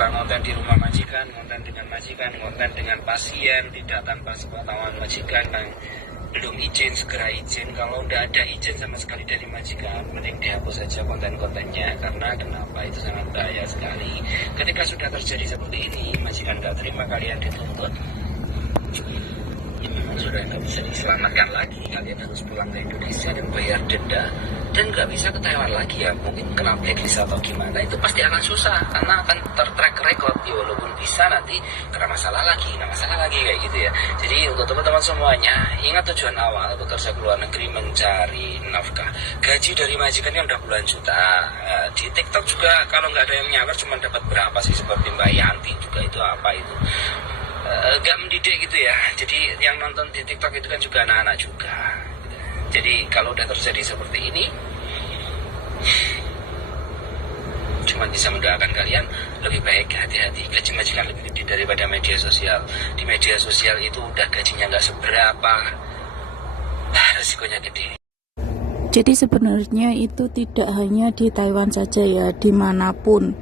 suka ngonten di rumah majikan, ngonten dengan majikan, ngonten dengan pasien, tidak tanpa sepengetahuan majikan, dan belum izin segera izin. Kalau udah ada izin sama sekali dari majikan, mending dihapus saja konten-kontennya. Karena kenapa? Itu sangat bahaya sekali. Ketika sudah terjadi seperti ini, majikan nggak terima, kalian dituntut, ya memang sudah nggak bisa diselamatkan lagi. Kalian harus pulang ke Indonesia dan bayar denda, dan nggak bisa ke Taiwan lagi ya. Mungkin kena blacklist atau gimana, itu pasti akan susah karena akan tertrack record ya. Walaupun bisa nanti kena masalah lagi kayak gitu ya. Jadi untuk teman-teman semuanya, ingat tujuan awal bekerja ke luar negeri mencari nafkah. Gaji dari majikannya udah puluhan juta. Di TikTok juga kalau nggak ada yang nyawer cuma dapat berapa sih, seperti Mbak Yanti juga itu apa itu, gak mendidik gitu ya. Jadi yang nonton di TikTok itu kan juga anak-anak juga. Jadi kalau udah terjadi seperti ini, cuma bisa mendoakan kalian lebih baik hati-hati. Gaji majikan lebih gede daripada media sosial. Di media sosial itu udah gajinya nggak seberapa, resikonya gede. Jadi sebenarnya itu tidak hanya di Taiwan saja ya, dimanapun,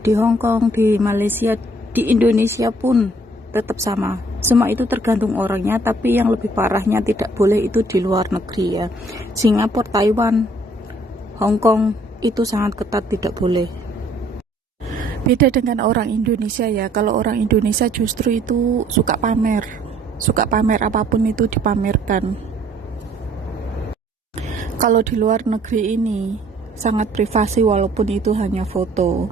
di Hong Kong, di Malaysia, di Indonesia pun tetap sama. Semua itu tergantung orangnya, tapi yang lebih parahnya tidak boleh itu di luar negeri ya. Singapura, Taiwan, Hong Kong itu sangat ketat, tidak boleh. Beda dengan orang Indonesia ya. Kalau orang Indonesia justru itu suka pamer apapun itu dipamerkan. Kalau di luar negeri ini sangat privasi, walaupun itu hanya foto,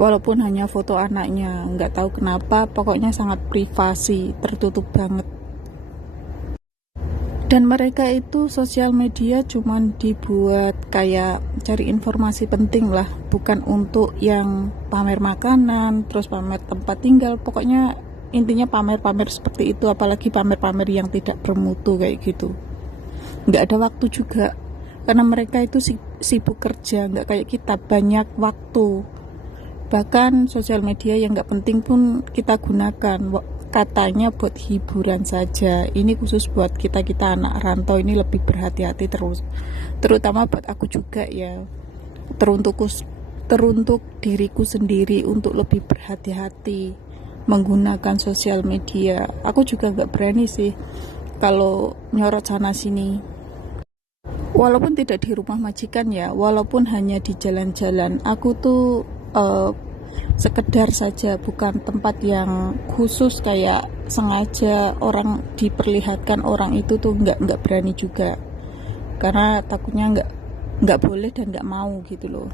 walaupun hanya foto anaknya, nggak tahu kenapa, pokoknya sangat privasi, tertutup banget. Dan mereka itu sosial media cuman dibuat kayak cari informasi penting lah, bukan untuk yang pamer makanan, terus pamer tempat tinggal, pokoknya intinya pamer-pamer seperti itu, apalagi pamer-pamer yang tidak bermutu kayak gitu. Nggak ada waktu juga, karena mereka itu sibuk kerja, nggak kayak kita banyak waktu. Bahkan sosial media yang nggak penting pun kita gunakan, katanya buat hiburan saja. Ini khusus buat kita anak rantau ini lebih berhati-hati terus, terutama buat aku juga ya, teruntuk diriku sendiri untuk lebih berhati-hati menggunakan sosial media. Aku juga nggak berani sih kalau nyorot sana sini, walaupun tidak di rumah majikan ya, walaupun hanya di jalan-jalan. Aku tuh sekedar saja, bukan tempat yang khusus kayak sengaja orang diperlihatkan orang itu tuh nggak berani juga, karena takutnya nggak boleh dan nggak mau gitu loh.